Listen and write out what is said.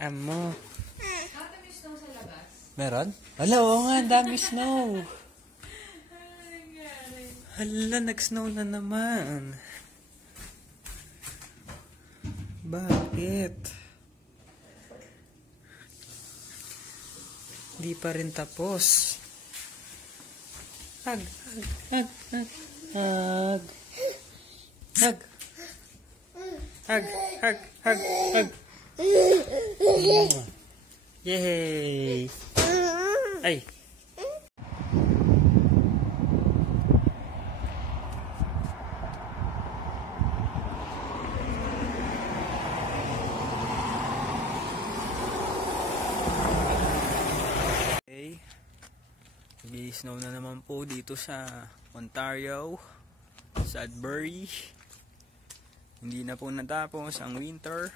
amo. Nakatami snow sa labas? Meron? Hala, oo nga, dami snow. Hala, nag-snow na naman. Bakit? Di pa rin tapos. Hug, hug, hug, hug. Hug. Hug, hug, hug, hug. Yay! Ay! Nag-i-snow na naman po dito sa Ontario, Sudbury. Hindi na po natapos ang winter.